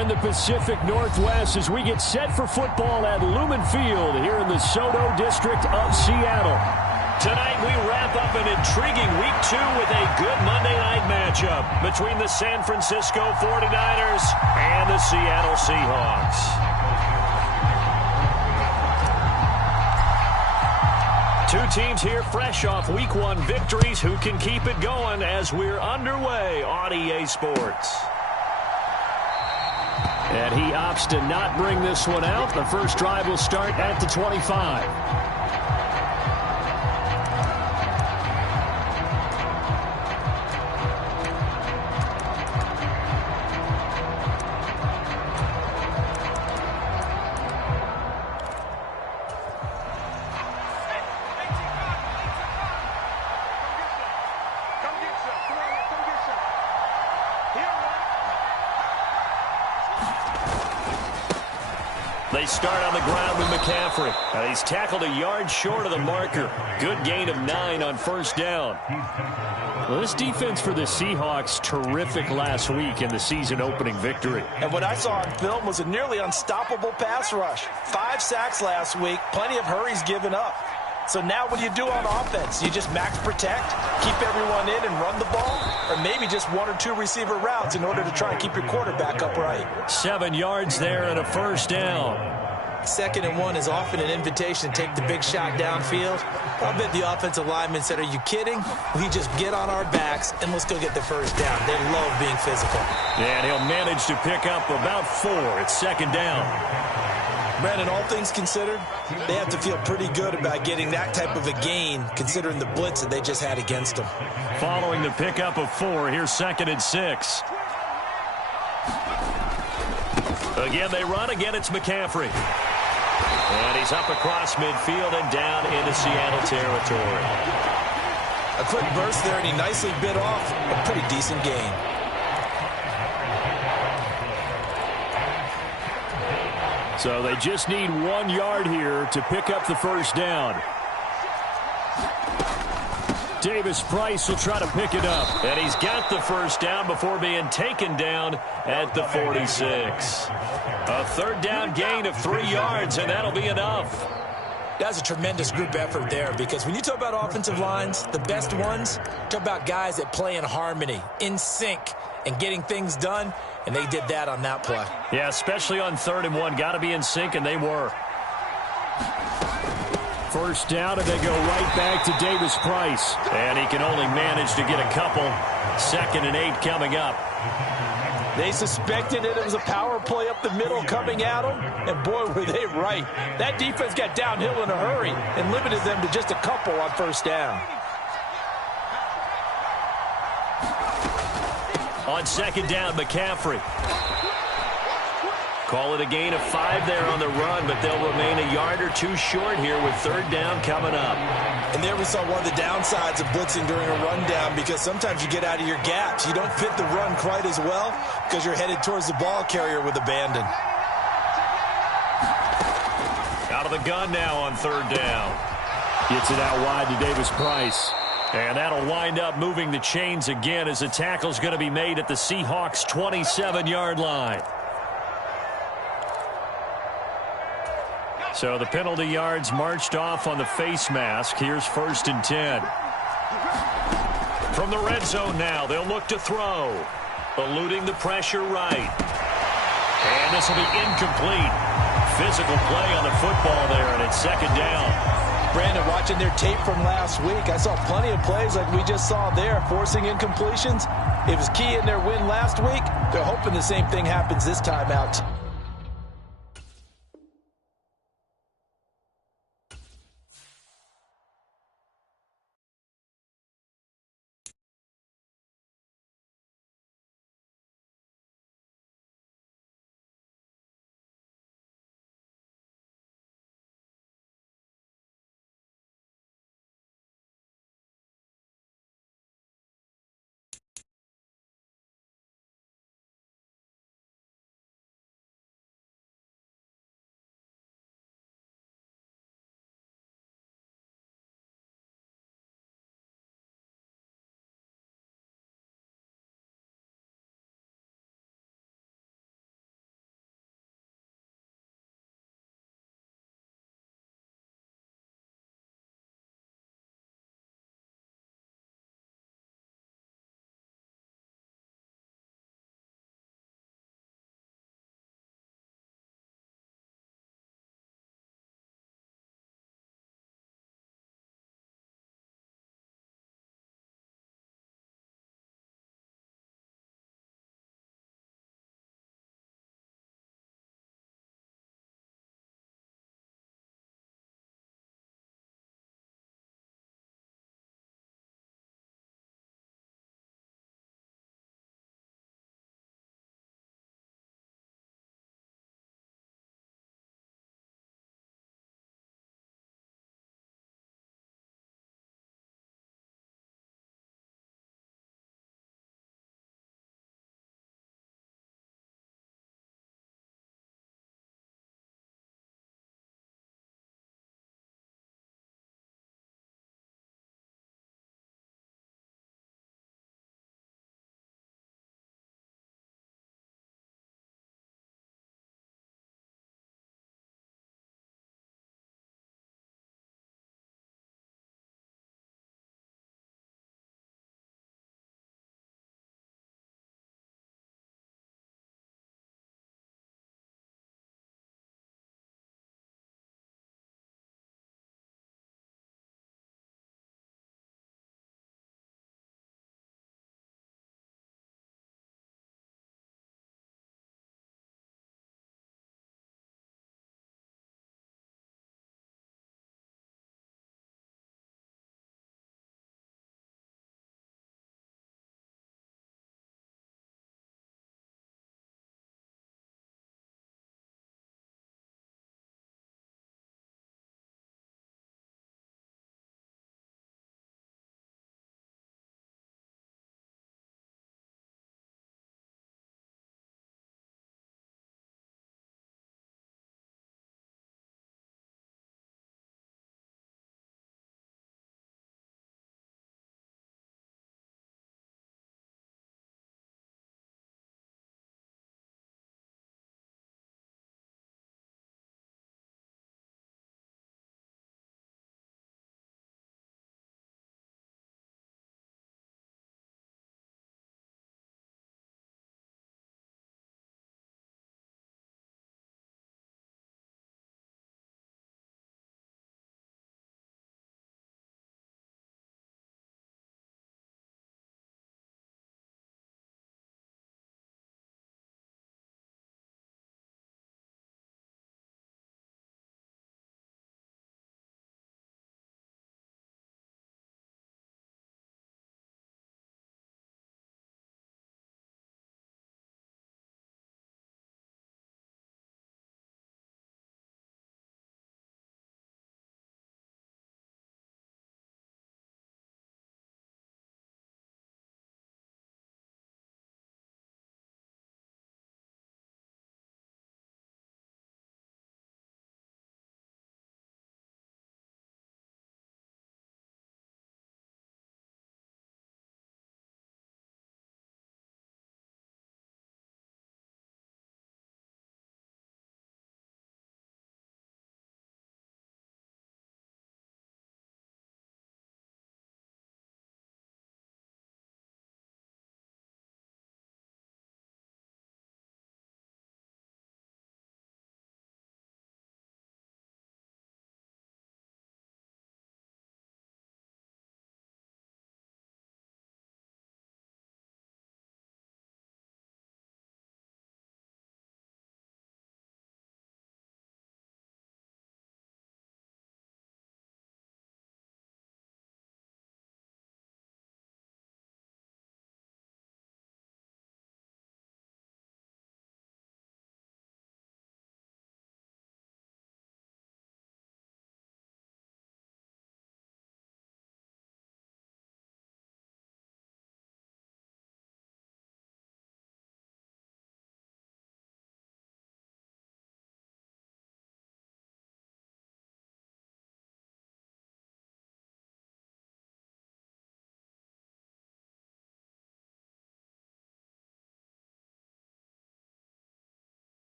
in the Pacific Northwest as we get set for football at Lumen Field here in the SoDo district of Seattle. Tonight we wrap up an intriguing Week 2 with a good Monday night matchup between the San Francisco 49ers and the Seattle Seahawks. Two teams here fresh off Week 1 victories. Who can keep it going as we're underway on EA Sports? And he opts to not bring this one out. The first drive will start at the 25. They start on the ground with McCaffrey. He's tackled a yard short of the marker. Good gain of 9 on first down. Well, this defense for the Seahawks, terrific last week in the season-opening victory. And what I saw on film was a nearly unstoppable pass rush. 5 sacks last week, plenty of hurries given up. So now what do you do on offense? You just max protect, keep everyone in and run the ball, or maybe just 1 or 2 receiver routes in order to try and keep your quarterback upright. 7 yards there and a first down. 2nd and 1 is often an invitation to take the big shot downfield. I bet the offensive lineman said, are you kidding? We just get on our backs and let's go get the first down. They love being physical. And he'll manage to pick up about 4. It's 2nd down. Brandon, all things considered, they have to feel pretty good about getting that type of a gain considering the blitz that they just had against them. Following the pickup of 4, here's 2nd and 6. Again, they run. Again, it's McCaffrey. And he's up across midfield and down into Seattle territory. A quick burst there, and he nicely bit off a pretty decent gain. So they just need 1 yard here to pick up the first down. Davis Price will try to pick it up. And he's got the first down before being taken down at the 46. A 3rd down gain of 3 yards, and that'll be enough. That's a tremendous group effort there, because when you talk about offensive lines, the best ones, talk about guys that play in harmony, in sync, and getting things done, and they did that on that play. Yeah, especially on 3rd and 1. Got to be in sync, and they were. First down, and they go right back to Davis Price. And he can only manage to get a couple. 2nd and 8 coming up. They suspected it was a power play up the middle coming at them, and boy, were they right. That defense got downhill in a hurry and limited them to just a couple on first down. On 2nd down, McCaffrey. Call it a gain of 5 there on the run, but they'll remain a yard or 2 short here with 3rd down coming up. And there we saw one of the downsides of blitzing during a rundown, because sometimes you get out of your gaps. You don't fit the run quite as well because you're headed towards the ball carrier with abandon. Out of the gun now on 3rd down. Gets it out wide to Davis Price. And that'll wind up moving the chains again as the tackle's going to be made at the Seahawks' 27-yard line. So the penalty yards marched off on the face mask. Here's 1st and 10. From the red zone now, they'll look to throw. Eluding the pressure right. And this will be incomplete. Physical play on the football there, and it's 2nd down. Brandon, watching their tape from last week, I saw plenty of plays like we just saw there, forcing incompletions. It was key in their win last week. They're hoping the same thing happens this time out.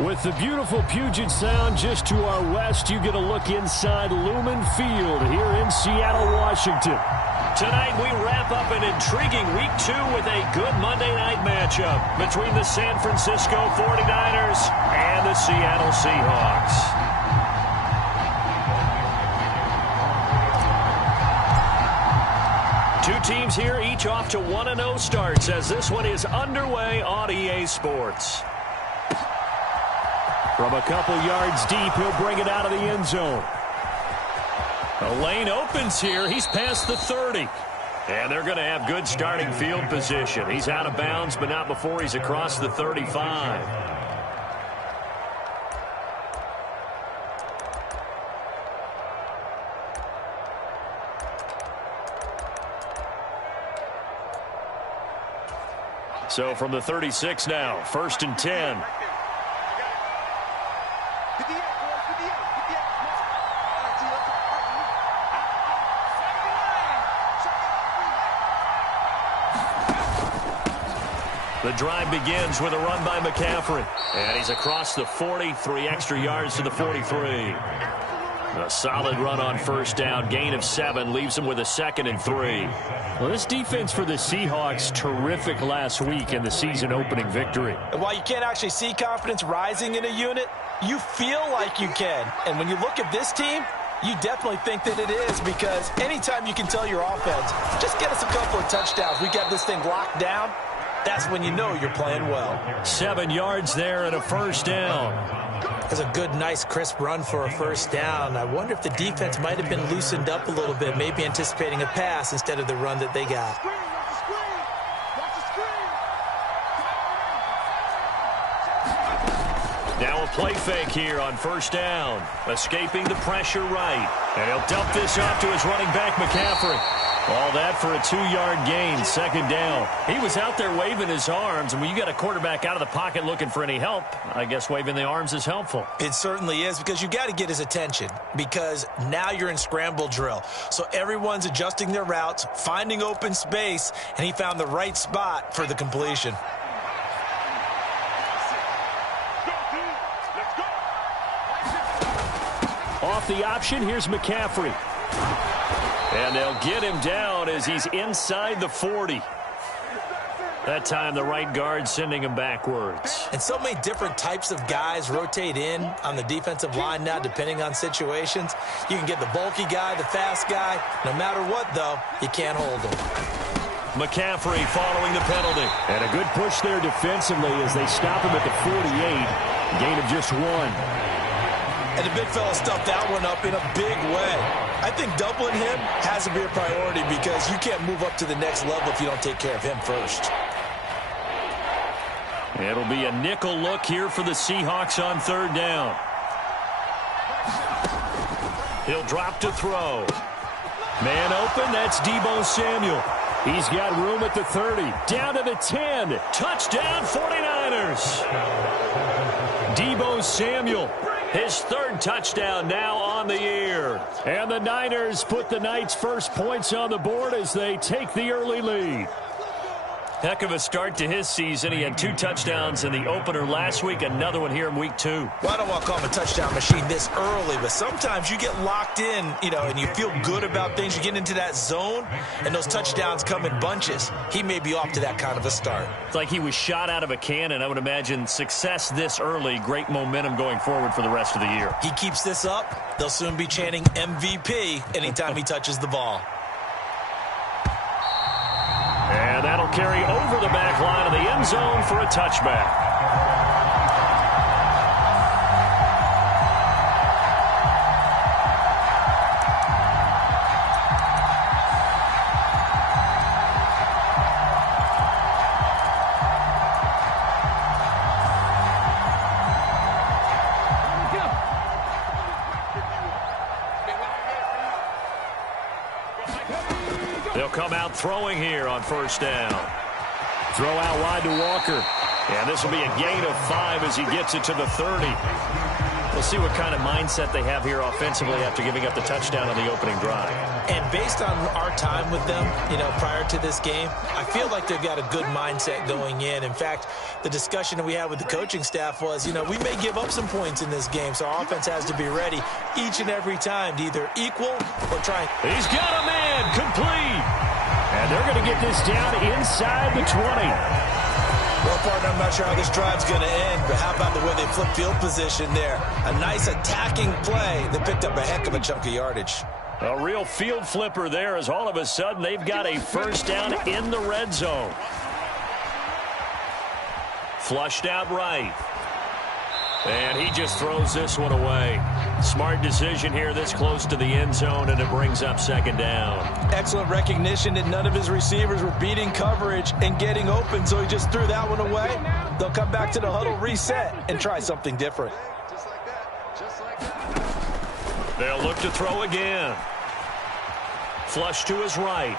With the beautiful Puget Sound just to our west, you get a look inside Lumen Field here in Seattle, Washington. Tonight we wrap up an intriguing Week 2 with a good Monday night matchup between the San Francisco 49ers and the Seattle Seahawks. Two teams here, each off to 1-0 starts as this one is underway on EA Sports. From a couple yards deep, he'll bring it out of the end zone. The lane opens here. He's past the 30. And they're going to have good starting field position. He's out of bounds, but not before he's across the 35. So from the 36 now, 1st and 10. The drive begins with a run by McCaffrey. And he's across the 40, 3 extra yards to the 43. A solid run on first down, gain of 7, leaves him with a 2nd and 3. Well, this defense for the Seahawks, terrific last week in the season-opening victory. And while you can't actually see confidence rising in a unit, you feel like you can. And when you look at this team, you definitely think that it is, because anytime you can tell your offense, just get us a couple of touchdowns, we got this thing locked down, that's when you know you're playing well. 7 yards there and a first down. That's a good, nice, crisp run for a first down. I wonder if the defense might have been loosened up a little bit, maybe anticipating a pass instead of the run that they got. Now a play fake here on first down. Escaping the pressure right. And he'll dump this off to his running back, McCaffrey. All that for a 2-yard gain, 2nd down. He was out there waving his arms, and when you got a quarterback out of the pocket looking for any help, I guess waving the arms is helpful. It certainly is, because you got to get his attention, because now you're in scramble drill. So everyone's adjusting their routes, finding open space, and he found the right spot for the completion. Off the option, here's McCaffrey. And they'll get him down as he's inside the 40. That time, the right guard sending him backwards. And so many different types of guys rotate in on the defensive line now, depending on situations. You can get the bulky guy, the fast guy. No matter what, though, you can't hold him. McCaffrey following the penalty. And a good push there defensively as they stop him at the 48. Gain of just 1. And the big fella stuffed that one up in a big way. I think doubling him has to be a priority, because you can't move up to the next level if you don't take care of him first. It'll be a nickel look here for the Seahawks on 3rd down. He'll drop to throw. Man open, that's Deebo Samuel. He's got room at the 30. Down to the 10. Touchdown 49ers. Deebo Samuel. His 3rd touchdown now on the year. And the Niners put the Knights' first points on the board as they take the early lead. Heck of a start to his season. He had 2 touchdowns in the opener last week, another one here in Week 2. Well, I don't want to call him a touchdown machine this early, but sometimes you get locked in, and you feel good about things. You get into that zone, and those touchdowns come in bunches. He may be off to that kind of a start. It's like he was shot out of a cannon. I would imagine success this early, great momentum going forward for the rest of the year. He keeps this up, they'll soon be chanting MVP anytime he touches the ball. And that'll carry over the back line of the end zone for a touchback. They'll come out throwing here on first down. Throw out wide to Walker. And this will be a gain of 5 as he gets it to the 30. We'll see what kind of mindset they have here offensively after giving up the touchdown on the opening drive. And based on our time with them, prior to this game, I feel like they've got a good mindset going in. In fact, the discussion that we had with the coaching staff was, we may give up some points in this game, so our offense has to be ready each and every time to either equal or try. He's got a man complete. And they're going to get this down inside the 20. Well, partner, I'm not sure how this drive's going to end, but how about the way they flip field position there? A nice attacking play that picked up a heck of a chunk of yardage. A real field flipper there as all of a sudden they've got a first down in the red zone. Flushed out right. And he just throws this one away. Smart decision here this close to the end zone, and it brings up second down. Excellent recognition that none of his receivers were beating coverage and getting open, so he just threw that one away. They'll come back to the huddle, reset, and try something different. They'll look to throw again. Flush to his right.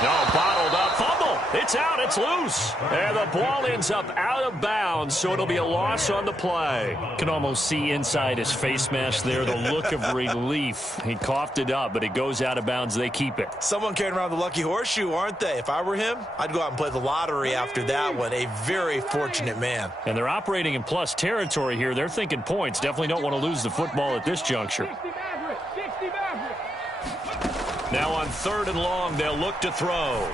No, bottled up. Fumble. It's out. It's loose. And the ball ends up out of bounds, so it'll be a loss on the play. Can almost see inside his face mask there the look of relief. He coughed it up, but it goes out of bounds. They keep it. Someone carrying around the lucky horseshoe, aren't they? If I were him, I'd go out and play the lottery after that one. A very fortunate man. And they're operating in plus territory here. They're thinking points. Definitely don't want to lose the football at this juncture. Now on 3rd and long, they'll look to throw.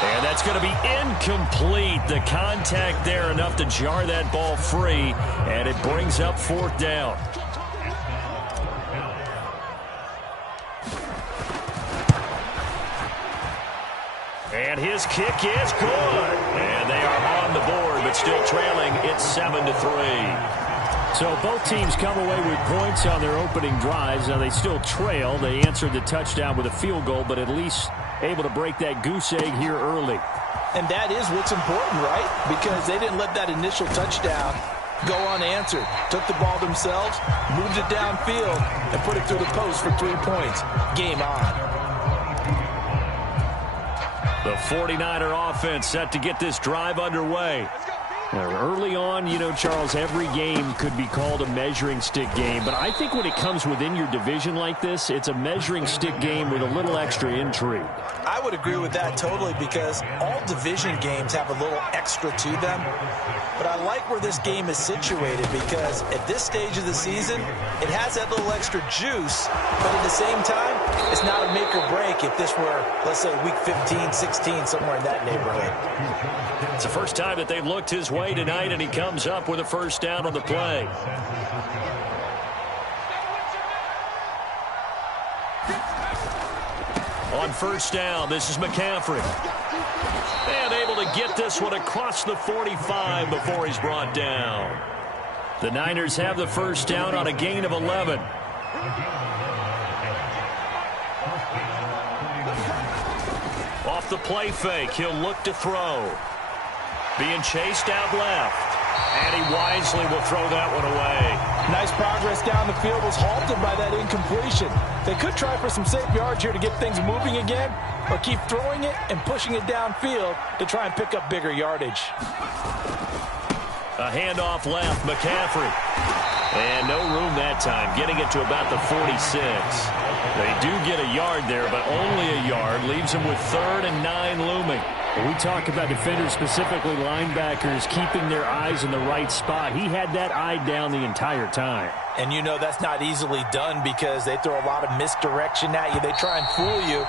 And that's going to be incomplete. The contact there enough to jar that ball free, and it brings up 4th down. And his kick is good. And they are on the board, but still trailing. It's 7-3. So both teams come away with points on their opening drives. Now they still trail. They answered the touchdown with a field goal, but at least able to break that goose egg here early. And that is what's important, right? Because they didn't let that initial touchdown go unanswered. Took the ball themselves, moved it downfield, and put it through the post for 3 points. Game on. The 49er offense set to get this drive underway. Early on, Charles, every game could be called a measuring stick game. But I think when it comes within your division like this, it's a measuring stick game with a little extra intrigue. I would agree with that totally because all division games have a little extra to them. But I like where this game is situated because at this stage of the season, it has that little extra juice. But at the same time, it's not a make or break if this were, let's say, week 15, 16, somewhere in that neighborhood. It's the first time that they've looked his way tonight, and he comes up with a first down on the play. On first down, this is McCaffrey. And able to get this one across the 45 before he's brought down. The Niners have the first down on a gain of 11. Off the play fake, he'll look to throw. Being chased out left. And he wisely will throw that one away. Nice progress down the field, was halted by that incompletion. They could try for some safe yards here to get things moving again, or keep throwing it and pushing it downfield to try and pick up bigger yardage. A handoff left, McCaffrey. And no room that time, getting it to about the 46. They do get a yard there, but only a yard. Leaves them with 3rd and 9 looming. We talk about defenders, specifically linebackers, keeping their eyes in the right spot. He had that eye down the entire time. And that's not easily done because they throw a lot of misdirection at you. They try and fool you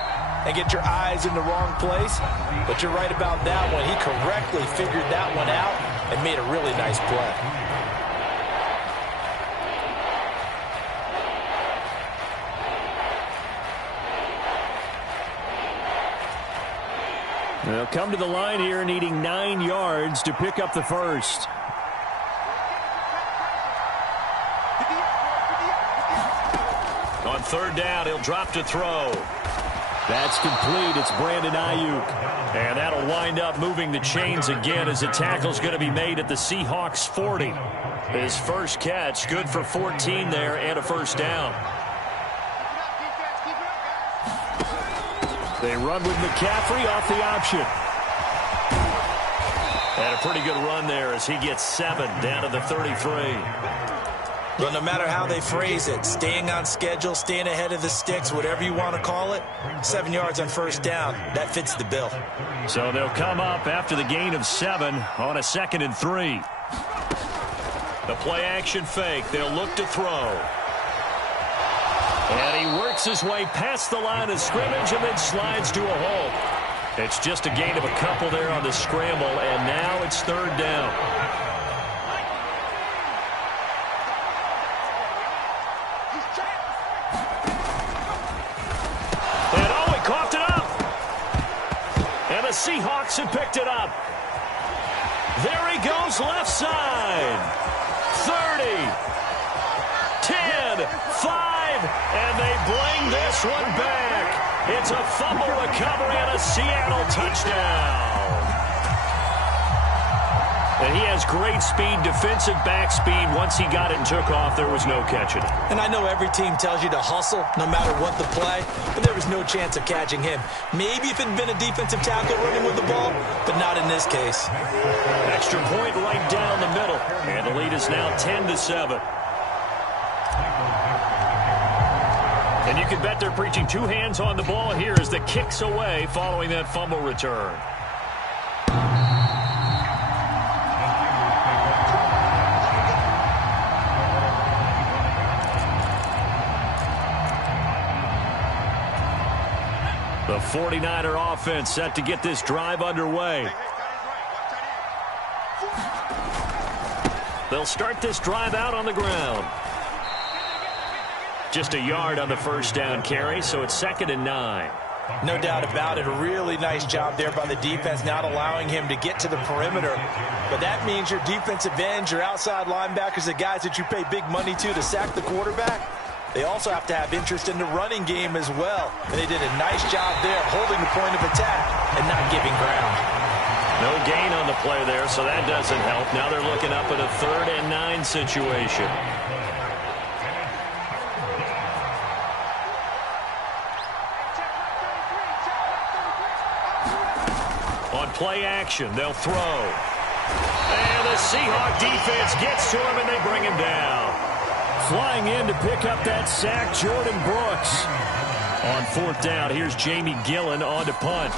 and get your eyes in the wrong place. But you're right about that one. He correctly figured that one out and made a really nice play. They'll come to the line here needing 9 yards to pick up the first. On 3rd down, he'll drop to throw. That's complete. It's Brandon Ayuk. And that'll wind up moving the chains again as the tackle's going to be made at the Seahawks 40. His first catch, good for 14 there and a first down. They run with McCaffrey off the option. And a pretty good run there as he gets 7 down to the 33. Well, no matter how they phrase it, staying on schedule, staying ahead of the sticks, whatever you want to call it, 7 yards on first down, that fits the bill. So they'll come up after the gain of 7 on a 2nd and 3. The play action fake. They'll look to throw. And he works his way past the line of scrimmage and then slides to a halt. It's just a gain of a couple there on the scramble, and now it's 3rd down. And oh, he coughed it up. And the Seahawks have picked it up. There he goes, left side. 30, 10, 5, and they bring this one back. It's a fumble recovery and a Seattle touchdown. And he has great speed, defensive back speed. Once he got it and took off, there was no catching it. And I know every team tells you to hustle no matter what the play, but there was no chance of catching him. Maybe if it had been a defensive tackle running with the ball, but not in this case. Extra point right down the middle. And the lead is now 10-7. And you can bet they're preaching 2 hands on the ball here as the kick's away following that fumble return. The 49er offense set to get this drive underway. They'll start this drive out on the ground. Just a yard on the first down carry, so it's 2nd and 9. No doubt about it. A really nice job there by the defense, not allowing him to get to the perimeter. But that means your defensive ends, your outside linebackers, the guys that you pay big money to sack the quarterback, they also have to have interest in the running game as well. And they did a nice job there holding the point of attack and not giving ground. No gain on the play there, so that doesn't help. Now they're looking up at a 3rd and 9 situation. On play action, they'll throw. And the Seahawk defense gets to him, and they bring him down. Flying in to pick up that sack, Jordan Brooks. On 4th down, here's Jamie Gillen on to punt.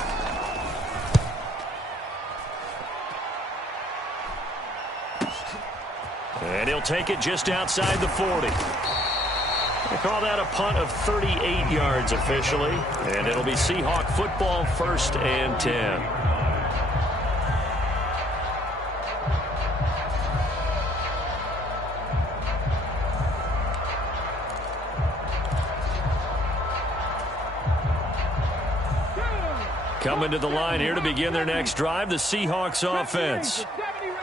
And he'll take it just outside the 40. They call that a punt of 38 yards officially. And it'll be Seahawk football, 1st and 10. Coming to the line here to begin their next drive, the Seahawks offense.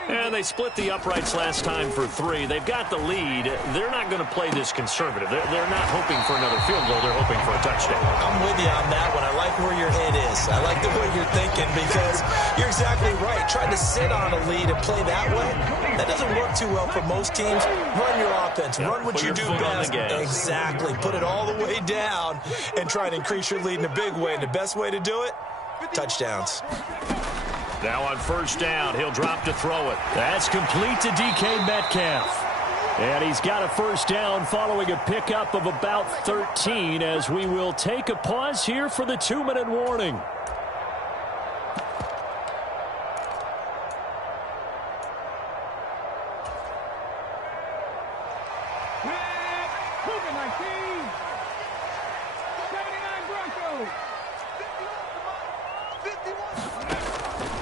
And they split the uprights last time for 3. They've got the lead. They're not going to play this conservative. They're not hoping for another field goal. They're hoping for a touchdown. I'm with you on that one. I like where your head is. I like the way you're thinking because you're exactly right. Trying to sit on a lead and play that way, that doesn't work too well for most teams. Run your offense. Run what you do best. Exactly. Put it all the way down and try and increase your lead in a big way. And the best way to do it, touchdowns. Now on 1st down, he'll drop to throw it. That's complete to DK Metcalf. And he's got a 1st down following a pickup of about 13 as we will take a pause here for the 2-minute warning.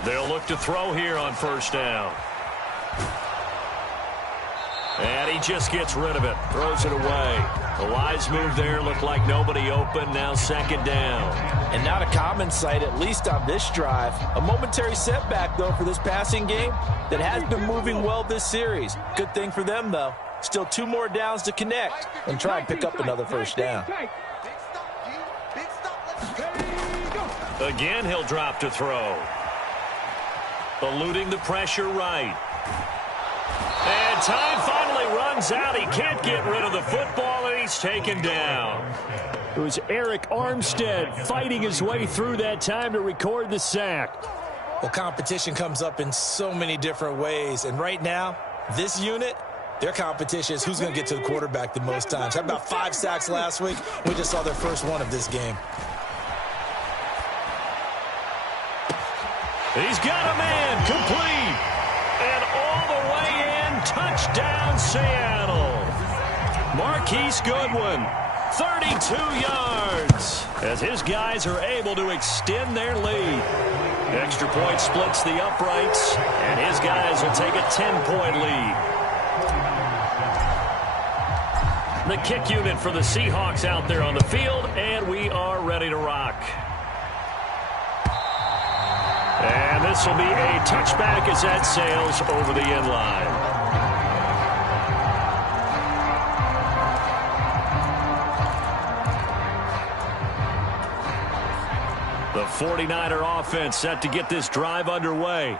They'll look to throw here on 1st down. And he just gets rid of it. Throws it away. A wise move there. Looked like nobody open. Now 2nd down. And not a common sight, at least on this drive. A momentary setback, though, for this passing game that has been moving well this series. Good thing for them, though. Still 2 more downs to connect and try and pick up another 1st down. Again, he'll drop to throw. Eluding the pressure right. And time finally runs out. He can't get rid of the football, and he's taken down. It was Eric Armstead fighting his way through that time to record the sack. Well, competition comes up in so many different ways. And right now, this unit, their competition is who's going to get to the quarterback the most times. Had about 5 sacks last week. We just saw their first one of this game. He's got a man complete. And all the way in, touchdown Seattle. Marquise Goodwin, 32 yards, as his guys are able to extend their lead. Extra point splits the uprights, and his guys will take a 10-point lead. The kick unit for the Seahawks out there on the field, and we are ready to rock. And this will be a touchback as that sails over the end line. The 49er offense set to get this drive underway.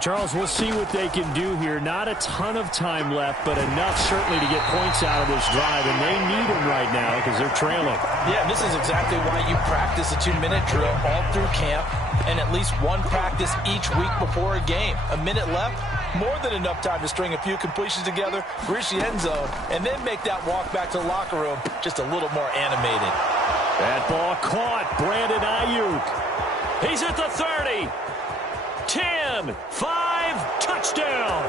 Charles, we'll see what they can do here. Not a ton of time left, but enough certainly to get points out of this drive, and they need them right now because they're trailing. Yeah, this is exactly why you practice a 2-minute drill all through camp and at least one practice each week before a game. A minute left, more than enough time to string a few completions together, reach the end zone, and then make that walk back to the locker room just a little more animated. That ball caught. Brandon Ayuk. He's at the 30. 10, 5, touchdown.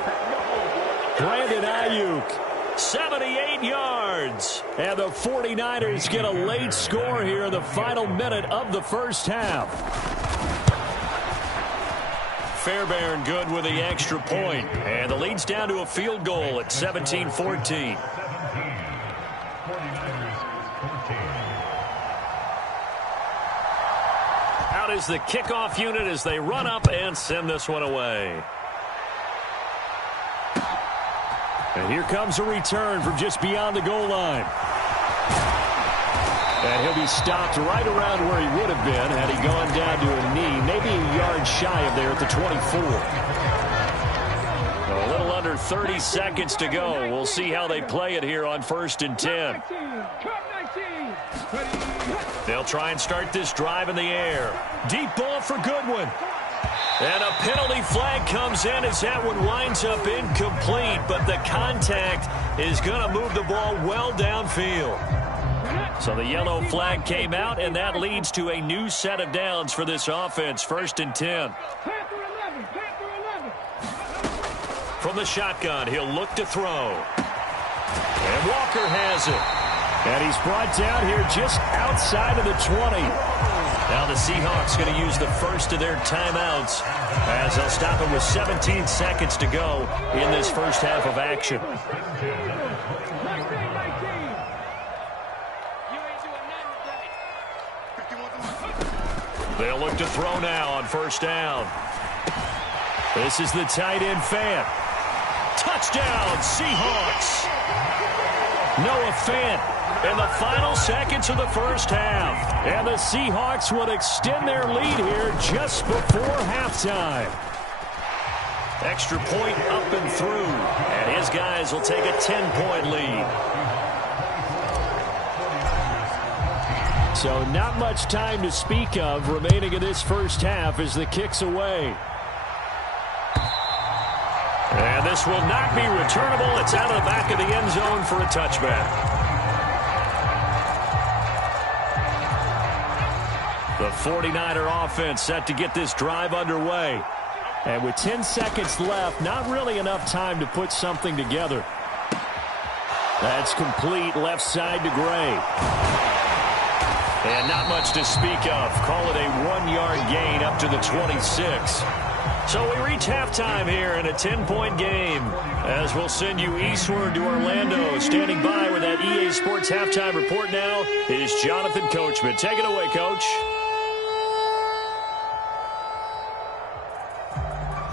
Brandon Ayuk, 78 yards. And the 49ers get a late score here in the final minute of the first half. Fairbairn good with the extra point. And the lead's down to a field goal at 17-14. Out is the kickoff unit as they run up and send this one away. And here comes a return from just beyond the goal line. And he'll be stopped right around where he would have been had he gone down to a knee, maybe a yard shy of there at the 24. A little under 30 seconds to go. We'll see how they play it here on 1st and 10. They'll try and start this drive in the air. Deep ball for Goodwin. And a penalty flag comes in as that one winds up incomplete, but the contact is going to move the ball well downfield. So the yellow flag came out, and that leads to a new set of downs for this offense. 1st and 10. From the shotgun, he'll look to throw. And Walker has it. And he's brought down here just outside of the 20. Now the Seahawks going to use the first of their timeouts as they'll stop him with 17 seconds to go in this first half of action. They'll look to throw now on 1st down. This is the tight end Fant. Touchdown, Seahawks. Noah Fant in the final seconds of the first half. And the Seahawks will extend their lead here just before halftime. Extra point up and through. And his guys will take a 10-point lead. So not much time to speak of remaining in this first half as the kick's away. And this will not be returnable. It's out of the back of the end zone for a touchback. The 49er offense set to get this drive underway. And with 10 seconds left, not really enough time to put something together. That's complete left side to Gray. And not much to speak of. Call it a 1-yard gain up to the 26. So we reach halftime here in a 10-point game as we'll send you eastward to Orlando. Standing by with that EA Sports halftime report now is Jonathan Coachman. Take it away, Coach.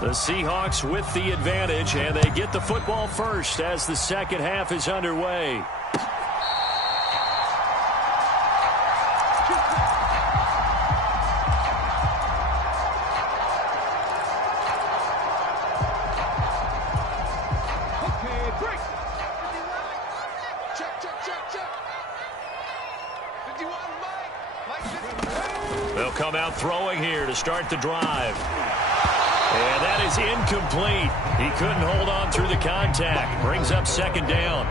The Seahawks with the advantage, and they get the football first as the second half is underway. They'll come out throwing here to start the drive. And that is incomplete. He couldn't hold on through the contact. Brings up second down.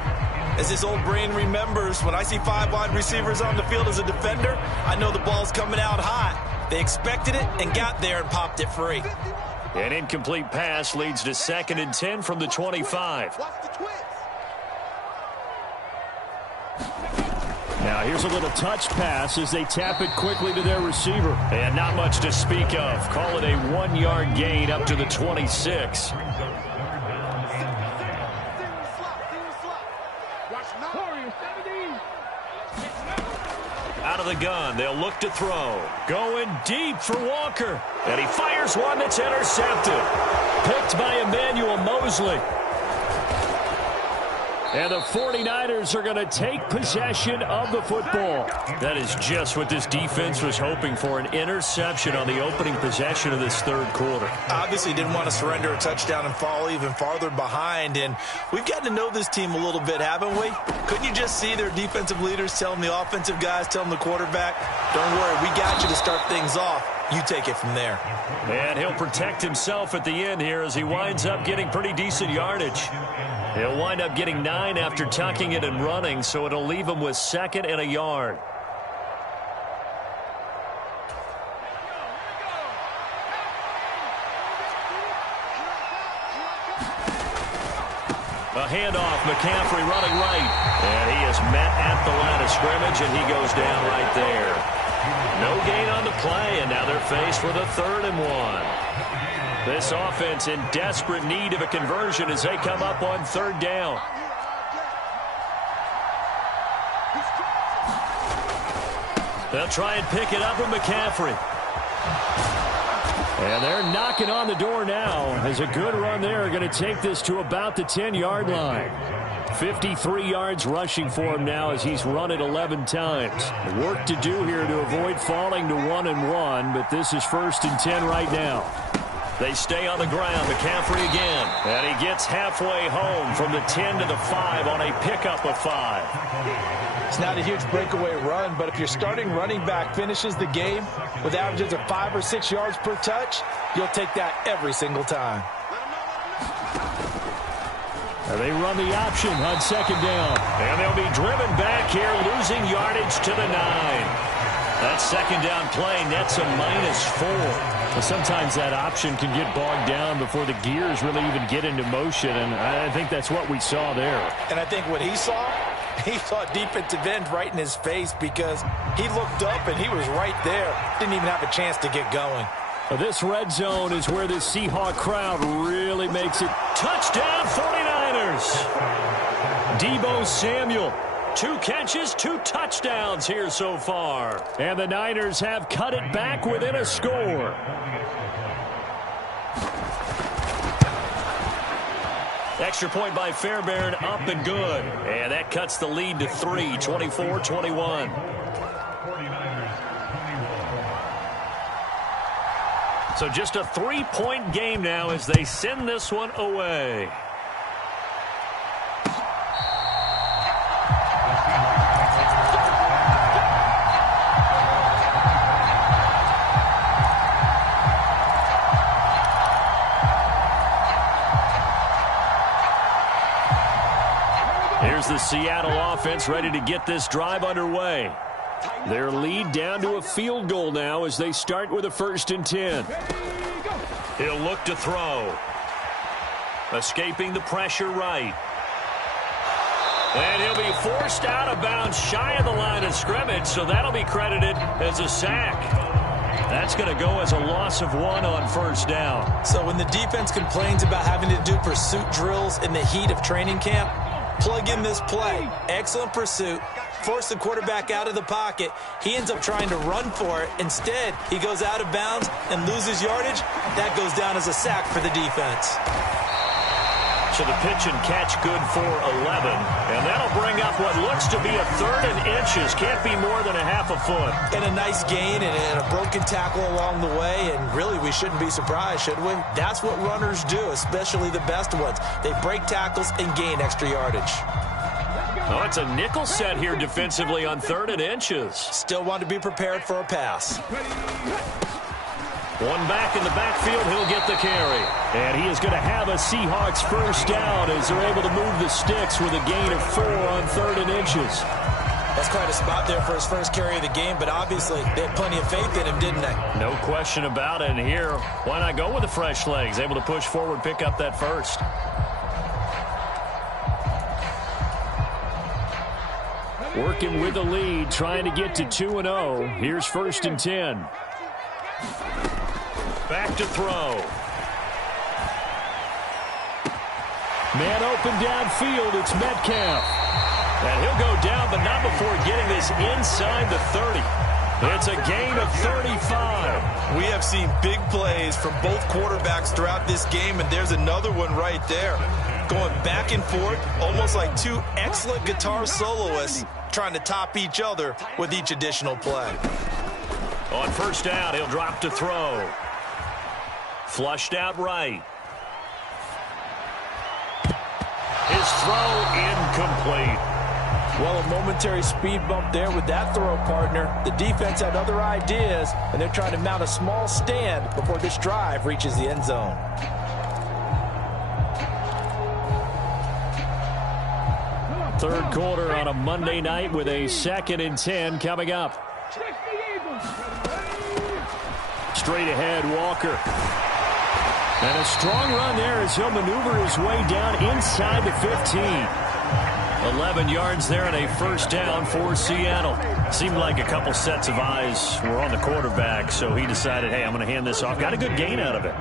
As his old brain remembers, when I see 5 wide receivers on the field as a defender, I know the ball's coming out hot. They expected it and got there and popped it free. An incomplete pass leads to 2nd and 10 from the 25. Now here's a little touch pass as they tap it quickly to their receiver. And not much to speak of. Call it a 1-yard gain up to the 26. Out of the gun, they'll look to throw. Going deep for Walker. And he fires one that's intercepted. Picked by Emmanuel Mosley. And the 49ers are going to take possession of the football. That is just what this defense was hoping for, an interception on the opening possession of this third quarter. Obviously didn't want to surrender a touchdown and fall even farther behind. And we've gotten to know this team a little bit, haven't we? Couldn't you just see their defensive leaders telling the offensive guys, telling the quarterback, don't worry, we got you to start things off. You take it from there. And he'll protect himself at the end here as he winds up getting pretty decent yardage. He'll wind up getting 9 after tucking it and running, so it'll leave him with 2nd and a yard. A handoff, McCaffrey running right. And he is met at the line of scrimmage, and he goes down right there. No gain on the play, and now they're faced with a 3rd and 1. This offense in desperate need of a conversion as they come up on 3rd down. They'll try and pick it up with McCaffrey. And they're knocking on the door now. As a good run there, going to take this to about the 10-yard line. 53 yards rushing for him now as he's run it 11 times. Work to do here to avoid falling to 1-1, but this is 1st and 10 right now. They stay on the ground. McCaffrey again. And he gets halfway home from the 10 to the 5 on a pickup of 5. It's not a huge breakaway run, but if your starting running back finishes the game with averages of 5 or 6 yards per touch, you'll take that every single time. They run the option on 2nd down. And they'll be driven back here, losing yardage to the 9. That 2nd down play nets a -4. Well, sometimes that option can get bogged down before the gears really even get into motion, and I think that's what we saw there. And I think what he saw defensive end right in his face because he looked up and he was right there. Didn't even have a chance to get going. This red zone is where the Seahawk crowd really makes it. Touchdown 49ers! Deebo Samuel. 2 catches, 2 touchdowns here so far. And the Niners have cut it back within a score. Extra point by Fairbairn, up and good. And that cuts the lead to 3, 24-21. So just a 3-point game now as they send this one away. Here's the Seattle offense ready to get this drive underway. Their lead down to a field goal now as they start with a 1st and 10. He'll look to throw. Escaping the pressure right. And he'll be forced out of bounds shy of the line of scrimmage, so that'll be credited as a sack. That's going to go as a loss of 1 on 1st down. So when the defense complains about having to do pursuit drills in the heat of training camp, plug in this play. Excellent pursuit. Force the quarterback out of the pocket. He ends up trying to run for it. Instead, he goes out of bounds and loses yardage. That goes down as a sack for the defense. So the pitch and catch good for 11. And that'll bring up what looks to be a 3rd and inches. Can't be more than a half a foot. And a nice gain and a broken tackle along the way. And really, we shouldn't be surprised, should we? That's what runners do, especially the best ones. They break tackles and gain extra yardage. Oh, it's a nickel set here defensively on 3rd and inches. Still want to be prepared for a pass. One back in the backfield, he'll get the carry. And he is going to have a Seahawks first down as they're able to move the sticks with a gain of 4 on 3rd and inches. That's quite a spot there for his first carry of the game, but obviously they had plenty of faith in him, didn't they? No question about it. And here, why not go with the fresh legs? Able to push forward, pick up that first. Working with the lead, trying to get to 2-0. Here's 1st and 10. Back to throw. Man open downfield. It's Metcalf. And he'll go down, but not before getting this inside the 30. It's a gain of 35. We have seen big plays from both quarterbacks throughout this game, and there's another one right there. Going back and forth, almost like two excellent guitar soloists trying to top each other with each additional play. On 1st down, he'll drop to throw. Flushed out right. His throw incomplete. Well, a momentary speed bump there with that throw, partner. The defense had other ideas, and they're trying to mount a small stand before this drive reaches the end zone. Third quarter on a Monday night with a 2nd and 10 coming up. Straight ahead, Walker. And a strong run there as he'll maneuver his way down inside the 15. 11 yards there and a first down for Seattle. Seemed like a couple sets of eyes were on the quarterback, so he decided, hey, I'm going to hand this off. Got a good gain out of it.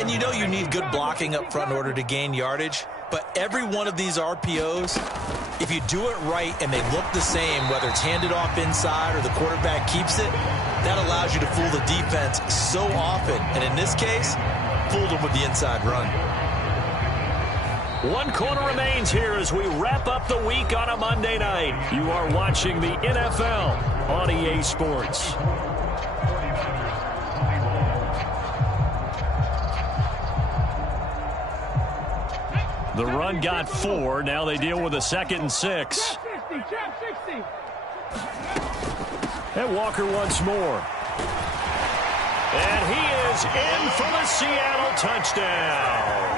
And you know you need good blocking up front in order to gain yardage, but every one of these RPOs, if you do it right and they look the same, whether it's handed off inside or the quarterback keeps it, that allows you to fool the defense so often. And in this case, fooled them with the inside run. 1 quarter remains here as we wrap up the week on a Monday night. You are watching the NFL on EA Sports. The run got 4. Now they deal with a 2nd and 6. And Walker once more. And he is in for the Seattle touchdown.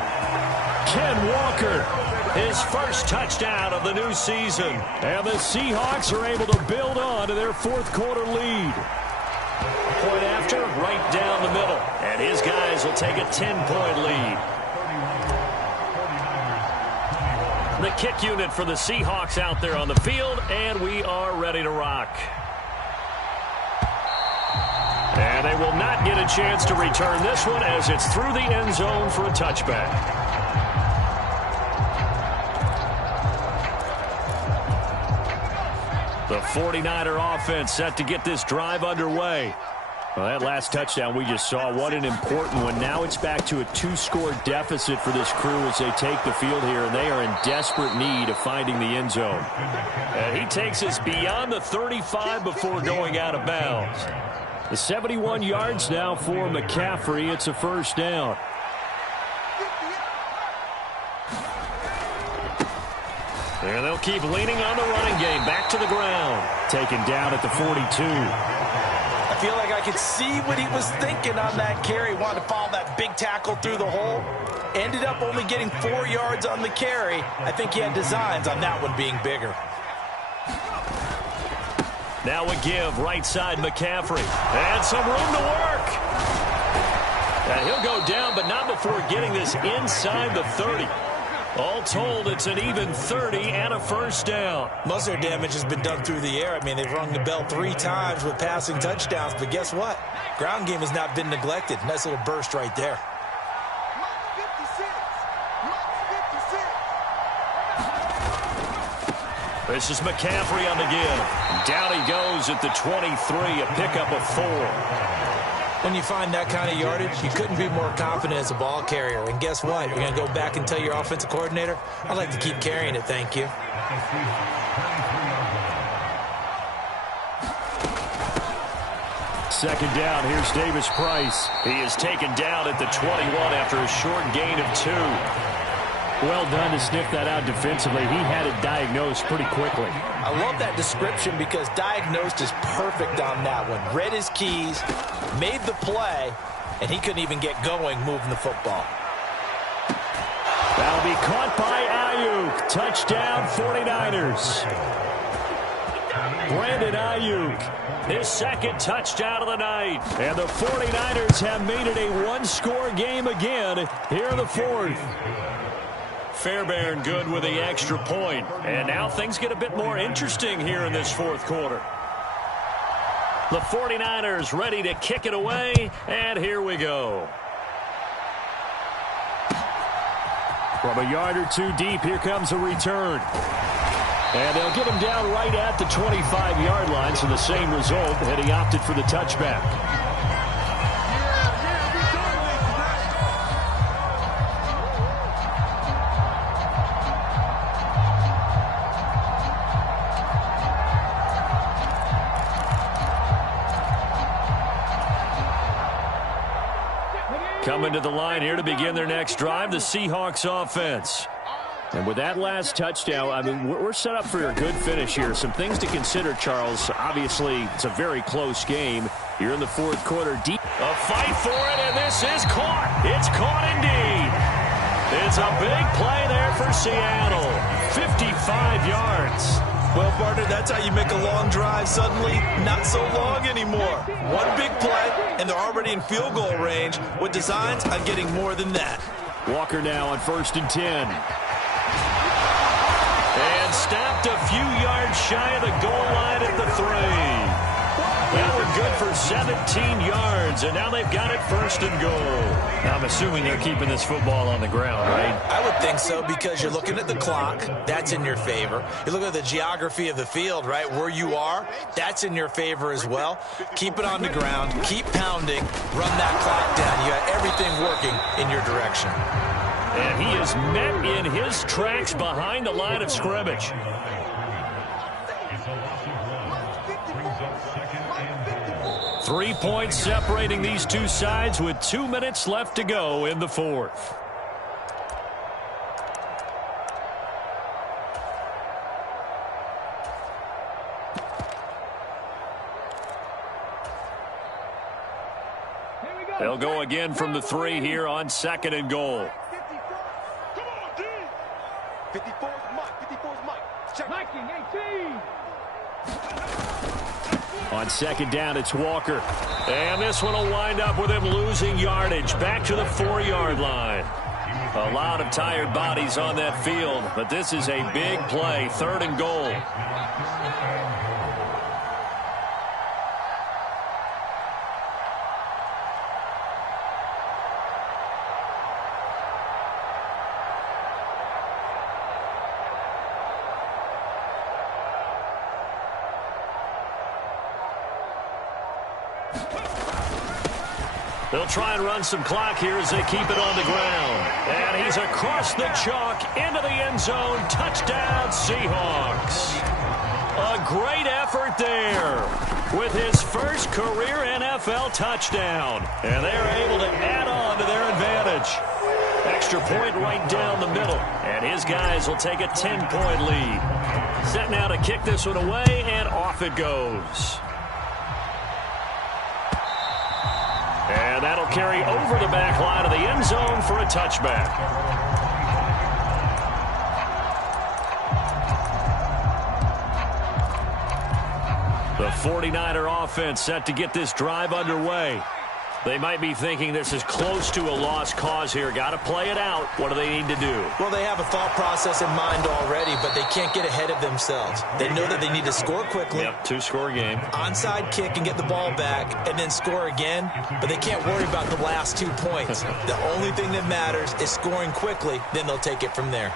Ken Walker, his first touchdown of the new season. And the Seahawks are able to build on to their 4th quarter lead. Point after, right down the middle. And his guys will take a 10-point lead. The kick unit for the Seahawks out there on the field, and we are ready to rock. And they will not get a chance to return this one as it's through the end zone for a touchback. The 49er offense set to get this drive underway. Well, that last touchdown we just saw, what an important one. Now it's back to a 2-score deficit for this crew as they take the field here, and they are in desperate need of finding the end zone. And he takes us beyond the 35 before going out of bounds. The 71 yards now for McCaffrey. It's a first down. And they'll keep leaning on the running game. Back to the ground. Taken down at the 42. I feel like I could see what he was thinking on that carry. Wanted to follow that big tackle through the hole. Ended up only getting 4 yards on the carry. I think he had designs on that one being bigger. Now a give, right side McCaffrey. And some room to work. And he'll go down, but not before getting this inside the 30. All told, it's an even 30 and a first down. Most of their damage has been done through the air. I mean, they've rung the bell 3 times with passing touchdowns, but guess what? Ground game has not been neglected. Nice little burst right there. This is McCaffrey on the give. Down he goes at the 23, a pickup of 4. When you find that kind of yardage, you couldn't be more confident as a ball carrier. And guess what? You're going to go back and tell your offensive coordinator, I'd like to keep carrying it, thank you. Second down, here's Davis Price. He is taken down at the 21 after a short gain of 2. Well done to sniff that out defensively. He had it diagnosed pretty quickly. I love that description because diagnosed is perfect on that one. Read his keys, made the play, and he couldn't even get going moving the football. That'll be caught by Ayuk. Touchdown, 49ers. Brandon Ayuk, his second touchdown of the night. And the 49ers have made it a one-score game again here in the fourth. Fairbairn good with the extra point. And now things get a bit more interesting here in this fourth quarter. The 49ers ready to kick it away, and here we go. From a yard or two deep, here comes a return. And they'll get him down right at the 25-yard line, so the same result, and he opted for the touchback. Coming to the line here to begin their next drive, the Seahawks offense. And with that last touchdown, I mean, we're set up for a good finish here. Some things to consider, Charles. Obviously, it's a very close game. You're in the fourth quarter deep. A fight for it, and this is caught. It's caught indeed. It's a big play there for Seattle. 55 yards. Well, partner, that's how you make a long drive suddenly not so long anymore. One big play, and they're already in field goal range with designs on getting more than that. Walker now on 1st and 10. And stopped a few yards shy of the goal line at the 3. That one good for 17 yards, and now they've got it 1st and goal. Now, I'm assuming they're keeping this football on the ground, right? I would think so, because you're looking at the clock. That's in your favor. You look at the geography of the field, right, where you are. That's in your favor as well. Keep it on the ground. Keep pounding. Run that clock down. You got everything working in your direction. And he is met in his tracks behind the line of scrimmage. Three points separating these two sides with 2 minutes left to go in the fourth. They'll go again from the 3 here on 2nd and goal. 54 is Mike. 54 is Mike. Check. Liking 18. On 2nd down, it's Walker. And this one will wind up with him losing yardage. Back to the 4-yard line. A lot of tired bodies on that field, but this is a big play. 3rd and goal. They'll try and run some clock here as they keep it on the ground. And he's across the chalk into the end zone. Touchdown, Seahawks. A great effort there with his first career NFL touchdown. And they're able to add on to their advantage. Extra point right down the middle. And his guys will take a 10-point lead. Set now to kick this one away, and off it goes. And that'll carry over the back line of the end zone for a touchback. The 49er offense set to get this drive underway. They might be thinking this is close to a lost cause here. Got to play it out. What do they need to do? Well, they have a thought process in mind already, but they can't get ahead of themselves. They know that they need to score quickly. Yep, 2-score game. Onside kick and get the ball back and then score again, but they can't worry about the last 2 points. The only thing that matters is scoring quickly, then they'll take it from there.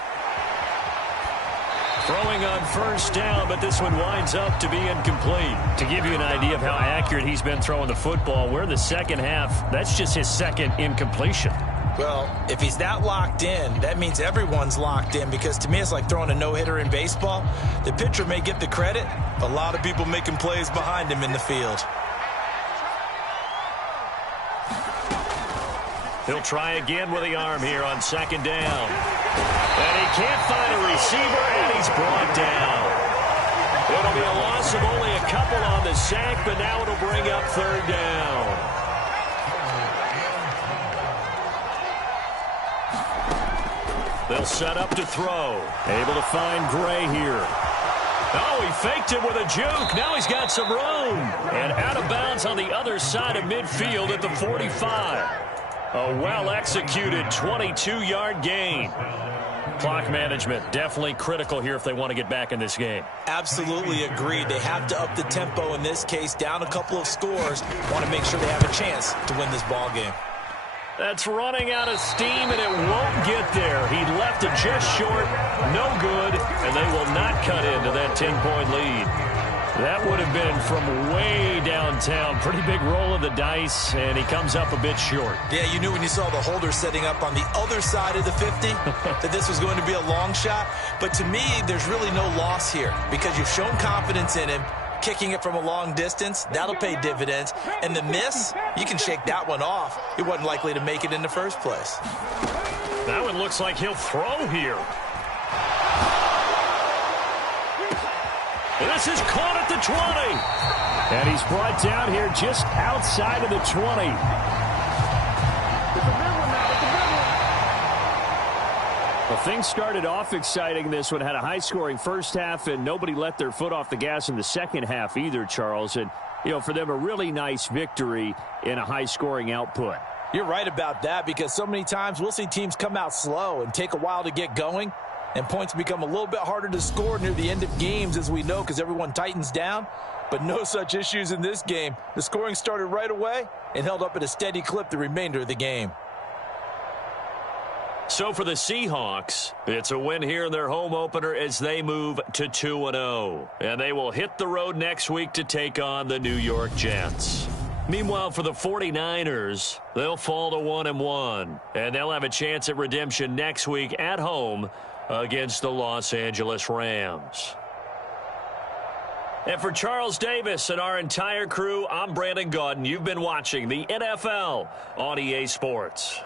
Throwing on 1st down, but this one winds up to be incomplete. To give you an idea of how accurate he's been throwing the football, we're in the second half. That's just his second incompletion. Well, if he's that locked in, that means everyone's locked in, because to me it's like throwing a no-hitter in baseball. The pitcher may get the credit. A lot of people making plays behind him in the field. He'll try again with the arm here on 2nd down. And he can't find a receiver, and he's brought down. It'll be a loss of only a couple on the sack, but now it'll bring up 3rd down. They'll set up to throw. Able to find Gray here. Oh, he faked it with a juke. Now he's got some room. And out of bounds on the other side of midfield at the 45. A well-executed 22-yard gain. Clock management definitely critical here if they want to get back in this game. Absolutely agreed. They have to up the tempo in this case, down a couple of scores. Want to make sure they have a chance to win this ball game. That's running out of steam, and it won't get there. He left it just short, no good, and they will not cut into that 10-point lead. That would have been from way downtown. Pretty big roll of the dice, and he comes up a bit short. Yeah, you knew when you saw the holder setting up on the other side of the 50 that this was going to be a long shot. But to me, there's really no loss here because you've shown confidence in him. Kicking it from a long distance, that'll pay dividends. And the miss, you can shake that one off. He wasn't likely to make it in the first place. That one looks like he'll throw here. And this is caught at the 20. And he's brought down here just outside of the 20. Well, things started off exciting. This one had a high-scoring first half, and nobody let their foot off the gas in the second half either, Charles. And, you know, for them, a really nice victory in a high-scoring output. You're right about that because so many times we'll see teams come out slow and take a while to get going, and points become a little bit harder to score near the end of games, as we know, because everyone tightens down. But no such issues in this game. The scoring started right away and held up at a steady clip the remainder of the game. So for the Seahawks, it's a win here in their home opener as they move to 2-0. And they will hit the road next week to take on the New York Jets. Meanwhile, for the 49ers, they'll fall to 1-1. And they'll have a chance at redemption next week at home against the Los Angeles Rams. And for Charles Davis and our entire crew, I'm Brandon Gaudin. You've been watching the NFL on EA Sports.